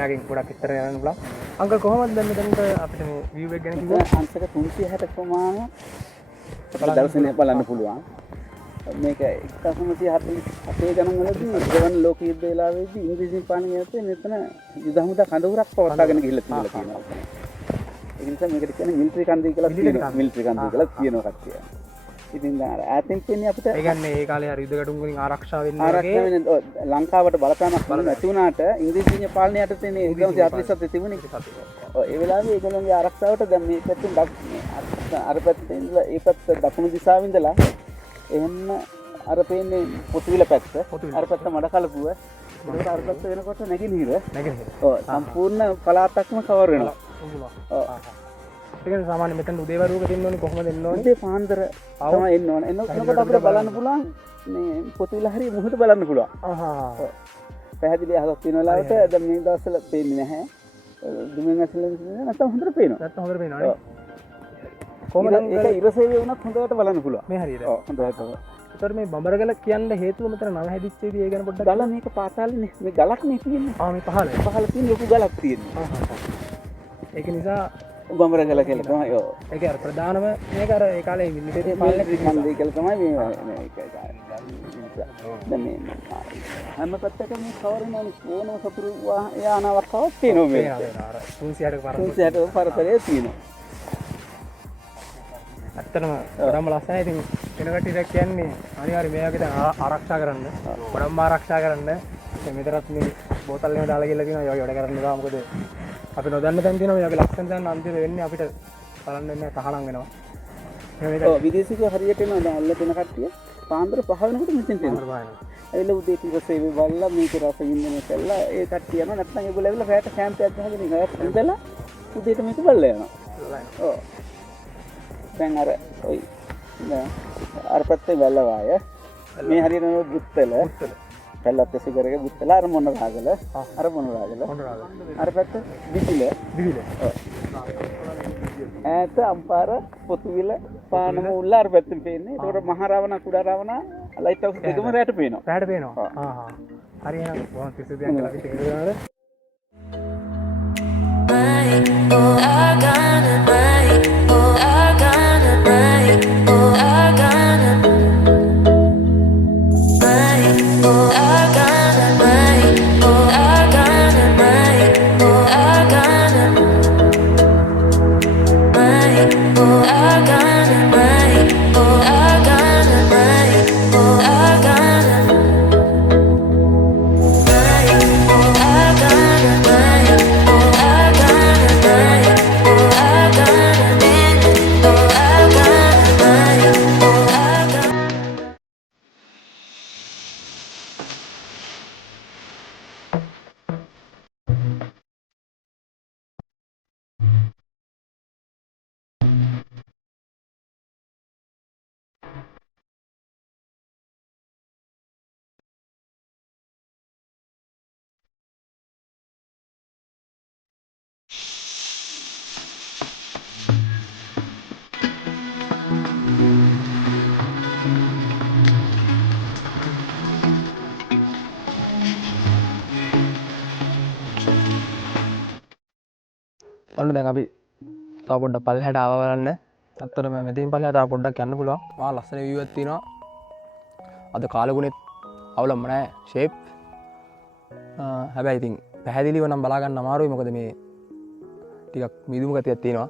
එයාගෙන් ගොඩක් විස්තර ගන්න බලන්න. අංකල් කොහොමද දැන් මෙතනට අපිට මේ view එක ගැන කිව්වා? අංශක 360 ප්‍රමාණය දර්ශනය බලන්න පුළුවන්. මේක 1947 ගණන් වලදී දෙවන ලෝක යුද්ධ වේලාවේදී ඉංග්‍රීසි පාලනය යටතේ මෙතන යුද හමුදා කඳවුරක් පවත්වාගෙන ගිහිල්ලා තියෙනවා. ඒ නිසා මේකට කියන්නේ මිලිටරි කන්දේ කියලා කියනවා. මිලිටරි කන්දේ කියලා කියනවා කට්ටිය. ඉතින් ඈතින් තියෙන්නේ අපිට ඒ කියන්නේ ඒ කාලේ හරි යුද ගැටුම් වලින් ආරක්ෂා වෙන්න වගේ ලංකාවට බලපෑමක් නැති වුණාට ඉංග්‍රීසි පාලනය යටතේ 1947 තිබුණේ. ඒ වෙලාවේ ඒගොල්ලන්ගේ ආරක්ෂාවට දැන් මේ පැත්තෙන් අර පැත්තේ ඉඳලා ඒ පැත්ත දකුණු දිශාවෙන් ඉඳලා එහෙම අර පේන්නේ පොතුවිල පැත්ත අර පැත්ත මඩ කලපුව ඒකට අර පැත්ත වෙනකොට නැගිනහිර ඔව් සම්පූර්ණ පළාතක්ම කවර් වෙනවා. ඔව් ඒ කියන්නේ සාමාන්‍ය මෙතන උදේවරුවක එන්න ඕනේ කොහොමද එන්න ඕනේ? උදේ පාන්දර තමයි එන්න ඕනේ. එන්නකොට අපිට බලන්න පුළුවන් මේ පොතුවිල හරිය මුහුද බලන්න පුළුවන්. පැහැදිලි අහසක් තියෙන වෙලාවට දැන් මේ දවස්වල පේන්නේ නැහැ. දුමින් ඇසලෙන් නැත්නම් හොඳට පේනවා. නැත්නම් හොඳට පේනවා නේ. කොහොමද ඒක ඉරසේවිය වුණත් හොඳට බලන්න පුළුවන්. මේ හරියට. ඔව් හොඳට. ඒතර මේ බඹරගල කියන්න හේතුව මෙතන නව හැදිච්චේදී ඒ ගැන පොඩ්ඩක් ගල මේක පාතාලනේ මේ ගලක් නේ තියෙන්නේ. මේ පහළ තියෙන ලොකු ගලක් තියෙනවා. ඒක නිසා බඹරගල කියලා තමයි. ඔව්. ඒක අර ප්‍රධානම මේක අර ඒ කාලේ මිලිටරි පාලනය කන්දේ කියලා තමයි මේ දැන් මේ හැම පැත්තකම කවර් වෙන ඕනම සතුරු යානාවක් කවත් තියෙනවා මේ. අර 360 පරතරය තියෙනවා. ඇත්තටම ගොඩම ලස්සනයි. ඉතින් වෙන කටියක් කියන්නේ අනිවාර්යයෙන් මේ වගේ දැන් ආරක්ෂා කරන්න ගොඩම ආරක්ෂා කරන්න දැන් මෙතනත් මේ බෝතල් එහෙම දාලා ගිහලා තියෙනවා. ඒ වගේ වැඩ කරන්න එපා. මොකද අපි නොදන්න තැන් තියෙනවා. මේ වගේ ලස්සන තැන් අන්තිම වෙන්නේ අපිට බලන්න වෙන්නේ තහනම් වෙනවා. ඔව් විදේශිකයෝ හරියට එනවා. දැන් අල්ල දෙන කට්ටිය පාන්දර 5 වෙනකොට මෙතෙන්ට එනවා. ඇවිල්ලා උදේ ටිකසේ බලලා මේක රස විඳින්න කළා. ඒ කට්ටිය යනවා. නැත්නම් ඒගොල්ලෝ ඇවිල්ලා රැට කැම්ප් එකක් ගහගෙන ඉඳලා උදේට මේක බලලා යනවා. ඔව් දැන් අර අර පැත්තේ වැල්ලවාය මේ හරියට බුත්තල පැල්ලත් සිගරගේ බුත්තල අර මොන රාගල අර පැත්ත දිවිල ඈත අම්පාර පොතුවිල පානම උල්ල අර පැත්තෙන් පේන්නේ. ඒකට මහා රාවණ කුඩා රාවණ ලයිට් හවුස් දෙකම රැට පේනවා. හරි එහෙනම් බොහොම කිසි දෙයක් කියලා අපිට කියනවා. Oh, ඔන්න දැන් අපි තව පොඩ්ඩක් පල්ලෙහාට ආව බලන්න. අත්තරම මෙතින් පල්ලෙහාට ආව පොඩ්ඩක් යන්න පුළුවන්. මහා ලස්සන view එකක් තියෙනවා. අද කාලගුණෙත් අවුලක් නැහැ ෂේප්. හැබැයි ඉතින් පැහැදිලිව නම් බලා ගන්න අමාරුයි මොකද මේ ටිකක් මිදුණු ගතියක් තියෙනවා.